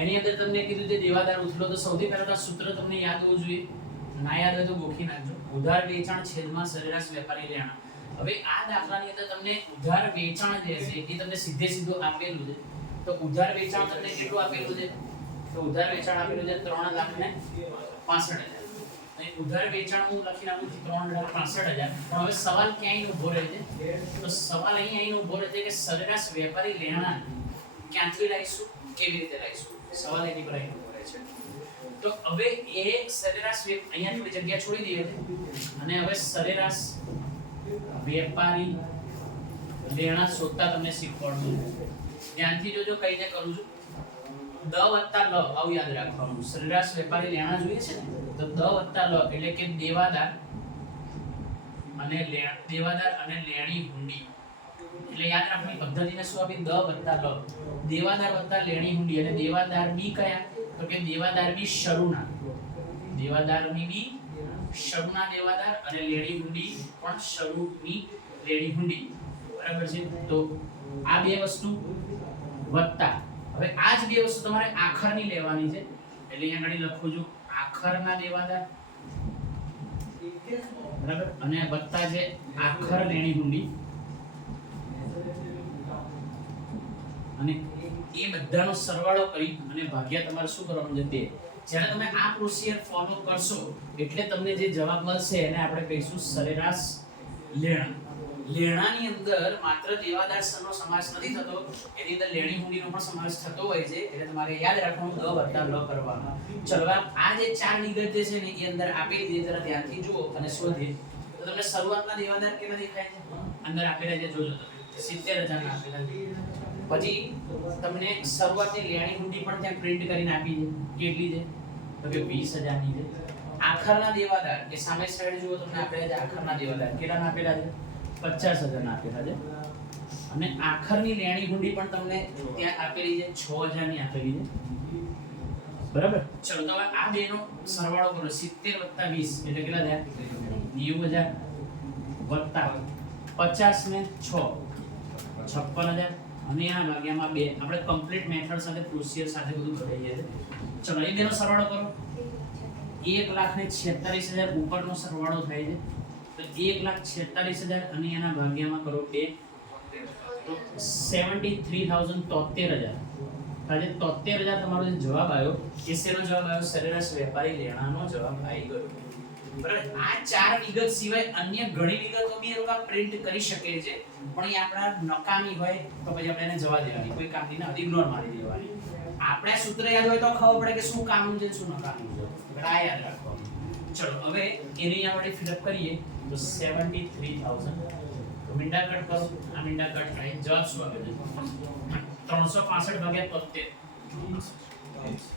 એની અંદર તમને કીધું છે દેવાદાર ઉથલો, તો સૌથી પહેલા તો સૂત્ર તમને યાદ હોવું જોઈએ, ના યાદ હોય તો ગોખી નાખજો. ઉધાર વેચાણ છેદમાં સરેરાશ વેપારી લેણા. હવે આ દાખલાની અંદર તમને ઉધાર વેચાણ જે છે એ તમને સીધું આપેલું છે. તો ઉધાર વેચાણ તમને કેટલું આપેલું છે? તો ઉધાર વેચાણ આપેલું છે 3,65,000. અહીં ઉધાર વેચાણ હું લખી નાખું છું 3,65,000. પણ હવે સવાલ ક્યાંય ઊભો રહે છે? તો સવાલ અહીં ઊભો રહે છે કે સરેરાશ વેપારી લેણા ક્યાંથી લાવીશું, કેવી રીતે લાવીશું? સવાલ એની પર અહીં ઊભો રહે છે. તો હવે એ સરેરાશ અહીંયા થોડી જગ્યા છોડી દઈએ અને હવે સરેરાશ વેપારી લેણા શોધતા તમને શીખવાડું. ધ્યાનથી જોજો, કઈને કરું છું. દ વત્તા લ આવું યાદ રાખવાનું. સરેરાશ વેપારી લેણા જોઈએ છે ને, તો દ વત્તા લ એટલે કે દેવાદાર અને લેણી હુંડી. એટલે યાદ રાખવાની પદ્ધતિને શું આપી? દ વત્તા લ, દેવાદાર વત્તા લેણી હુંડી. અને દેવાદાર બી કયા? તો કે દેવાદાર બી શરૂના, દેવાદારની બી શરૂના દેવાદાર અને લેણી હુંડી પણ શરૂની લેણી હુંડી. બરાબર છે? તો આ બે વસ્તુ વત્તા, હવે આ જ બે વસ્તુ તમારે આખરની લેવાની છે. એટલે અહીંયા આગળ લખું છું આખરના દેવાદાર, બરાબર, અને વત્તા છે આખર લેણી હુંડી. અને એ બધાનો સરવાળો કરી અને ભાગ્યા તમારે શું કરવાનું છે? 2. જ્યારે તમે આ પ્રોસિજર ફોલો કરશો એટલે તમને જે જવાબ મળશે એને આપણે કહીશું સરેરાશ લેણા. લેણાની અંદર માત્ર દેવાદાર નો સમાવેશ નથી થતો, એની અંદર લેણી હુંડીનો પણ સમાવેશ થતો હોય છે. એટલે તમારે યાદ રાખવાનું દ વત્તા લ કરવાનો. ચલો આ જે 4 વિગત જે છે ને એ અંદર આપેલી છે, જરા ધ્યાનથી જુઓ અને શોધીએ તો તમને શરૂઆતના દેવાદાર કેવા દેખાય છે? અંદર આપેલા છે, જોજો તમે 70,000 ના આપેલા છે. પછી તમને શરૂઆતની લેણી હુંડી પણ ત્યાં પ્રિન્ટ કરીને આપી છે. કેટલી છે? તો કે 20,000 ની છે. આખરના દેવાદાર એ સામે સાઈડ જુઓ તમને આપેલા છે. આખરના દેવાદાર કેટલા આપેલા છે? 50,000 ના આપેલા છે. અને આખરની લેણી હુંડી પણ તમને ત્યાં આપેલી છે, 6,000 ની આપેલી છે. બરાબર? ચલો તો હવે આ બેનો સરવાળો કરો. 70 + 20 એટલે કેટલા થયા? 90,000 વત્તા 50 ને 6 56,000 અને આ ભાગ્યામાં 2. આપણે કમ્પ્લીટ મેથડ સાથે પ્રોસિજર સાથે બધું કરીએ છીએ. ચલો એ બેનો સરવાળો કરો. 1,46,000 ઉપરનો સરવાળો થાય છે. તો 1,46,000 અને એના ભાગ્યામાં કરો 2. તો 73,073,000. આજે 73,000 તમારો જે જવાબ આવ્યો એ શેનો જવાબ આવ્યો? સરેરાશ વેપારી લેણાનો જવાબ આવી ગયો. બરાબર? આ 4 વિગત સિવાય અન્ય ઘણી વિગતો બી એ લોકો પ્રિન્ટ કરી શકે છે, પણ એ આપણા નકામી હોય તો પછી આપણે એને જવા દેવાની, કોઈ કામની ના ઇગ્નોર મારી દેવાની. આપણે સૂત્ર યાદ હોય તો ખબર પડે કે શું કામનું છે શું નકામનું છે. બરાબર? આ યાદ રાખવાનું. ચલો હવે એની આપણે ફિલઅપ કરીએ તો 73,000. તો મીંડા કટ કરો. આ મીંડા કટ થાય. જવાબ શું આવે છે? 365 ભાગ્યા 73.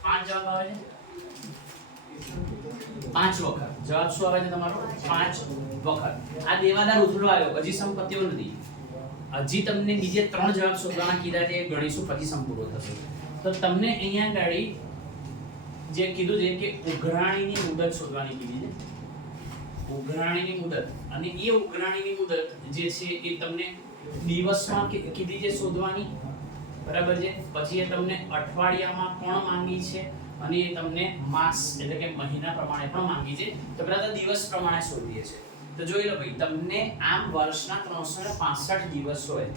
5 જવાબ આવે છે. 5 વખત જવાબ શું આવે છે તમારો? 5 વખત. આ દેવાદાર ઉથલો આવ્યો, હજી સંપત્તિઓ નથી. હજી તમને બીજે 3 જવાબ શોધવાના કીધા છે, એ ગણીશું પછી સંપૂર્ણ થશે. તો તમને અહીંયા ગાડી જે કીધું છે કે ઉઘરાણીની મુદત શોધવાની કીધી છે. ઉઘરાણીની મુદત, અને એ ઉઘરાણીની મુદત જે છે એ તમને દિવસમાં કીધી છે શોધવાની. બરાબર છે? પછી એ તમને અઠવાડિયામાં પણ માંગી છે અને એ તમને માસ એટલે કે મહિના પ્રમાણે પણ માંગી છે. તો પહેલા તો દિવસ પ્રમાણે શોધીએ છે. તો જોઈ લો ભાઈ, તમને આમ વર્ષના 365 દિવસ હોય,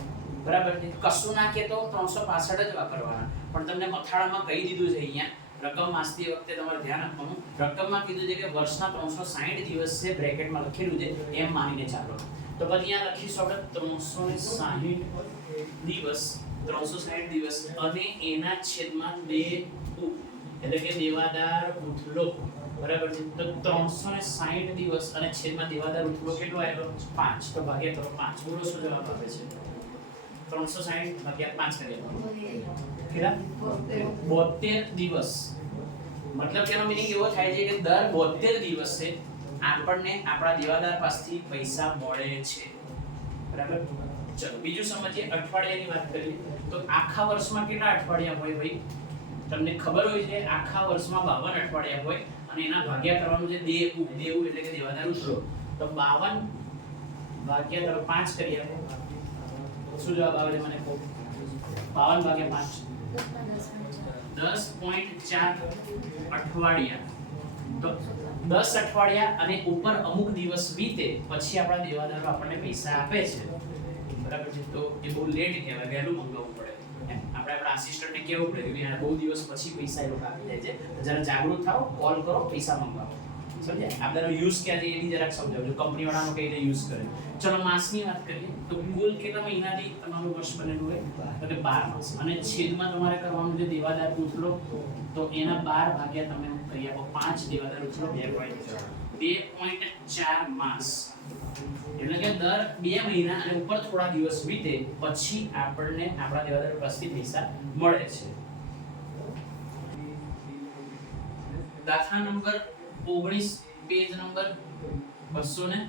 બરાબર છે? કશું ના કે તો 365 જ વાપરવાના, પણ તમને મથાળામાં કહી દીધું છે અહીંયા રકમ માસતી વખતે તમારે ધ્યાન આપવાનું. રકમમાં કીધું છે કે વર્ષના 360 દિવસ છે, બ્રેકેટમાં લખેલું છે, એમ માનીને ચાલો. તો પછી અહીંયા લખીશું આપણે 360 દિવસ, 360 દિવસ અને એના છેદમાં 2 એટલે કે દેવાદાર ઉથલો. બરાબર છે? તો 360 દિવસ અને છેદમાં દેવાદાર ઉથલો કેટલો આવ્યો? 5. તો ભાગ્યા કરો 5. બોલો શું જવાબ આવે છે? 360 ભાગ્યા 5 કરીએ. કેટલા? 72 દિવસ. મતલબ તેનો મીનિંગ એવો થાય છે કે દર 72 દિવસે આપણને આપણા દેવાદાર પાસેથી પૈસા મળે છે. બરાબર? ચલો બીજું સમજીએ. અઠવાડિયાની વાત કરીએ તો આખા વર્ષમાં કેટલા અઠવાડિયા હોય ભાઈ? તમને ખબર હોય છે આખા વર્ષમાં 52 અઠવાડિયા હોય અને એના ભાગ્યા કરવાનું છે દેવું એટલે કે દેવાદાર ઉછળો. તો 52 ભાગ્યા 5 કરીએ આપણે. શું જવાબ આવે છે મને કહો? 52 ભાગ્યા 5 10 10.4 અઠવાડિયા, તો 10 અઠવાડિયા અને ઉપર અમુક દિવસ વીતે પછી આપણા દેવાદારો આપણને પૈસા આપે છે, બરાબર છે. તો એ બહુ લેટ કહેવાય, વહેલું મંગાવવું પડે. આપણે આપણા આસિસ્ટન્ટને કહેવું પડે કે યાર બહુ દિવસ પછી પૈસા એ લોકો આપી જાય છે, જરા જાગૃત થાઓ, કોલ કરો, પૈસા મંગાવો. સમજ્યા? આ બધાનો યુઝ ક્યાં છે એ બી જરાક સમજાવજો, કંપની વાળાનો કઈ રીતે યુઝ કરે. ચલો માસની વાત કરીએ તો કુલ કેટલા મહિનાથી તમારું વર્ષ બનેલું હોય? તો કે 12 માસ, અને છેદમાં તમારે કરવાનું જે દેવાદાર ઉથલો, તો એના 12 ભાગ્યા તમે કરી આપો 5 દેવાદાર ઉથલો 2.4 માસ, એટલે કે દર 2 મહિના અને ઉપર થોડા દિવસ વીતે પછી આપણને આપણા દેવાદાર પાસેથી પૈસા મળે છે. દાખલા number 19, page number 249.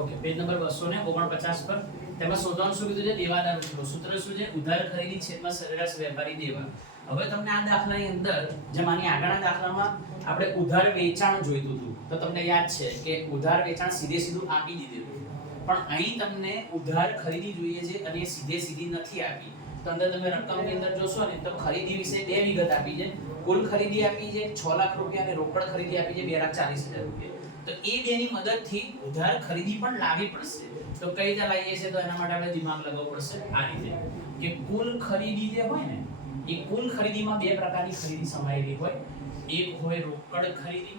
Okay, page number 249 પર તેમાં શોધવાનું શું કીધું છે? દેવાદાર ઉછળો. સૂત્ર શું છે? ઉધાર ખરીદી છેદમાં સરેરાશ વેપારી દેવા. હવે તમને આ દાખલાની અંદર, જેમ આની આગળના દાખલામાં આપણે ઉધાર વેચાણ જોઈતું હતું, તો તમને યાદ છે કે ઉધાર વેચાણ સીધું આપી દીધું, પણ અહીં તમને ઉધાર ખરીદી જોઈએ છે અને એ સીધી નથી આપી. તો અંદર તમે રકમની અંદર જોશો ને તો ખરીદી વિશે 2 વિગત આપી છે. કુલ ખરીદી આપી છે 6 લાખ રૂપિયા અને રોકડ ખરીદી આપી છે 2,40,000 રૂપિયા. તો એ બેની મદદથી ઉધાર ખરીદી પણ લાવવી પડશે. તો કઈ રીતે લાવીએ છે? તો એના માટે આપણે દિમાગ લગાવવું પડશે આ રીતે કે કુલ ખરીદી જે હોય ને, એ કુલ ખરીદીમાં 2 પ્રકારની ખરીદી સમાયેલી હોય. એક હોય રોકડ ખરીદી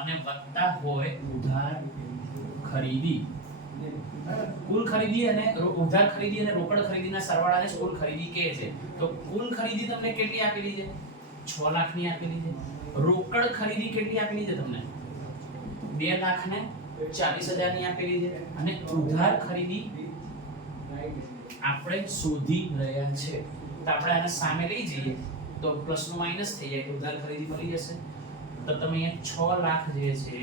અને વત્તા હોય ઉધાર ખરીદી. કુલ ખરીદી અને ઉધાર ખરીદી અને રોકડ ખરીદીના સરવાળાને કુલ ખરીદી કહે છે. તો કુલ ખરીદી તમને કેટલી આપેલી છે? 6 લાખની આપેલી છે. રોકડ ખરીદી કેટલી આપેલી છે તમને? 2,40,000 ની આપેલી છે. અને ઉધાર ખરીદી આપણે શોધી રહ્યા છે. તો આપણે આને સામે લઈ જઈએ તો પ્લસ નું માઈનસ થઈ જાય, ઉધાર ખરીદી મળી જશે. તો તમે અહીંયા 6 લાખ જે છે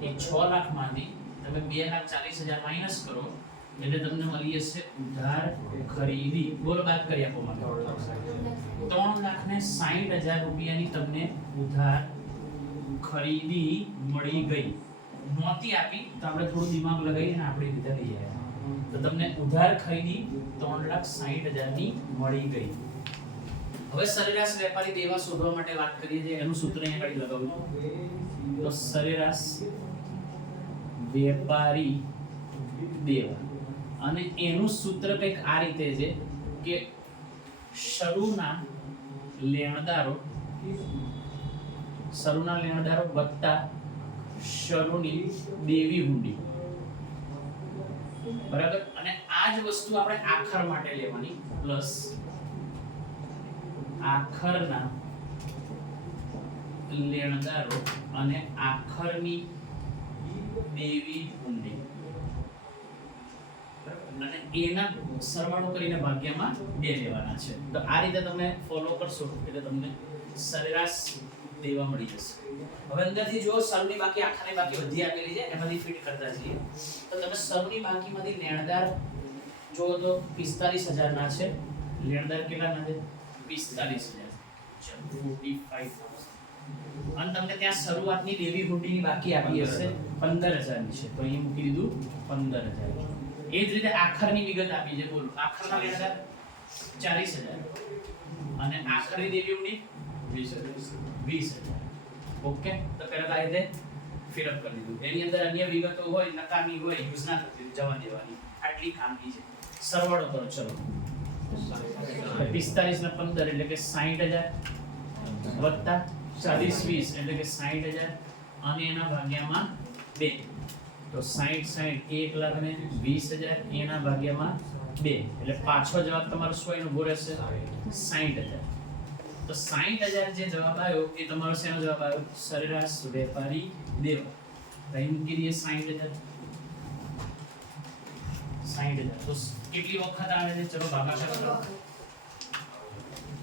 એ 6 લાખમાંથી તમે 2,40,000 માઈનસ કરો એટલે તમને મળી જશે ઉધાર ખરીદી. બોલો બાદ કરી આપો મને. 3,60,000 રૂપિયાની તમને ઉધાર ખરીદી મળી ગઈ. નહોતી આપી તો આપણે થોડું દિમાગ લગાવીને આપણી રીતે લઈ આવ્યા. તો તમને ઉધાર ખરીદી 3,60,000 ની મળી ગઈ. હવે સરેરાશ વેપારી દેવા શોધવા માટે વાત કરીએ છીએ. એનું સૂત્ર અહીંયા આગળ લગાવું છું. તો સરેરાશ વેપારી દેવા, અને એનું સૂત્ર કંઈક આ રીતે છે કે શરૂના લેણદારો વત્તા શરૂની દેવી હુંડી, બરાબર. અને આ જ વસ્તુ આપણે આખર માટે લેવાની, પ્લસ આખરના લેણદારો અને આખરની દેવી હુંડી, અને એના સરવાળો કરીને ભાગ્યમાં 2 લેવાના છે. તો આ રીતે તમે ફોલો કરશો એટલે તમને સરેરાશ દેવા મળી જશે. હવે અંદરથી જો સરની બાકી આખાની બાકી બધી આપેલી છે, એમાંથી ફિટ કરતા જઈએ. તો તમે સરની બાકીમાંથી લેણદાર જો તો 45,000 ના છે. લેણદાર કેટલાના છે? 45,000. ચલો 45,000. અને તમને ત્યાં શરૂઆતની દેવી હુંડીની બાકી આપી હશે 15,000 ની છે, તો અહીં મૂકી દીધું 15,000. એ જ રીતે આખરની વિગત આપી છે. બોલો આખરના લેણદાર 40,000 અને આખરની દેવી હુંડી 20,000. ઓકે, તો પહેલા આ રીતે ફિલઅપ કરી દીધું. એની અંદર અન્ય વિગતો હોય નકામી હોય યુઝ ના થતી જવા દેવાની, આટલી કામની છે. સરવાળો કરો. ચલો 45 ને 15 એટલે કે 60,000 વત્તા 40 20 એટલે કે 60,000 અને એના ભાગ્યામાં 2. તો 60 1,20,000 એના ભાગ્યામાં 2 એટલે પાછો જવાબ તમારો શું એનો ઉભો રહેશે? 60,000. તો 60,000 જે જવાબ આવ્યો એ તમારો શેનો જવાબ આવ્યો? સરેરાશ વેપારી દેવા. અહીં મૂકી દઈએ 60,000. તો કેટલી વખત આવે છે? ચલો ભાગાકાર કરો.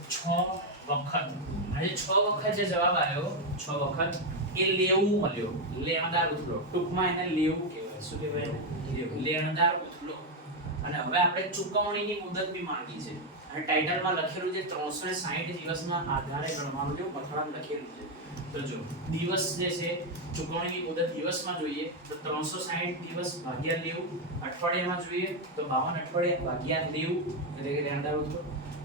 6 વખત. આજે 6 વખત જે જવાબ આવ્યો, 6 વખત એ લેવું મળ્યો. લેણદાર ઉથલો, ટૂંકમાં એને લેવું કહેવાય. શું કહેવાય એને? લેણદાર ઉથલો. અને હવે આપણે ચૂકવણીની મુદત બી માંગી છે. અને ટાઇટલમાં લખેલું છે 360 દિવસના આધારે ગણવાનું, જે મથળામાં લખેલું છે. તો જો દિવસ જે છે ચૂકવણીની મુદત દિવસમાં જોઈએ તો 360 દિવસ ભાગ્યા લેવું, અઠવાડિયામાં જોઈએ તો 52 અઠવાડિયા ભાગ્યા લેવું એટલે કે લેણદાર ઉથલો,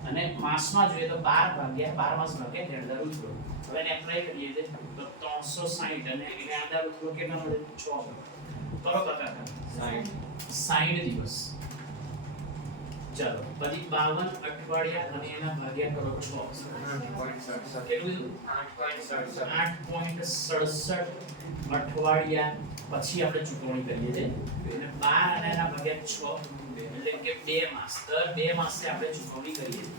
અને માસમાં જોઈએ તો 12 ભાગ્યા 12 માસ ભાગ્યા લેણદાર ઉછળો. હવે એને એપ્લાય કરીએ છે તો 360 અને લેણદાર ઉછળો કેટલા મળે 6 કરો કાકા 60 દિવસ. ચાલો પછી 52 અઠવાડિયા અને એના ભાગ્યા કરો 6 કેટલું 8.67 અઠવાડિયા પછી આપણે ચૂકવણી કરીએ છીએ અને 12 અને એના ભાગ્યા 6 એટલે કે 2 માસ દર 2 માસે આપણે ચૂકવણી કરીએ છીએ.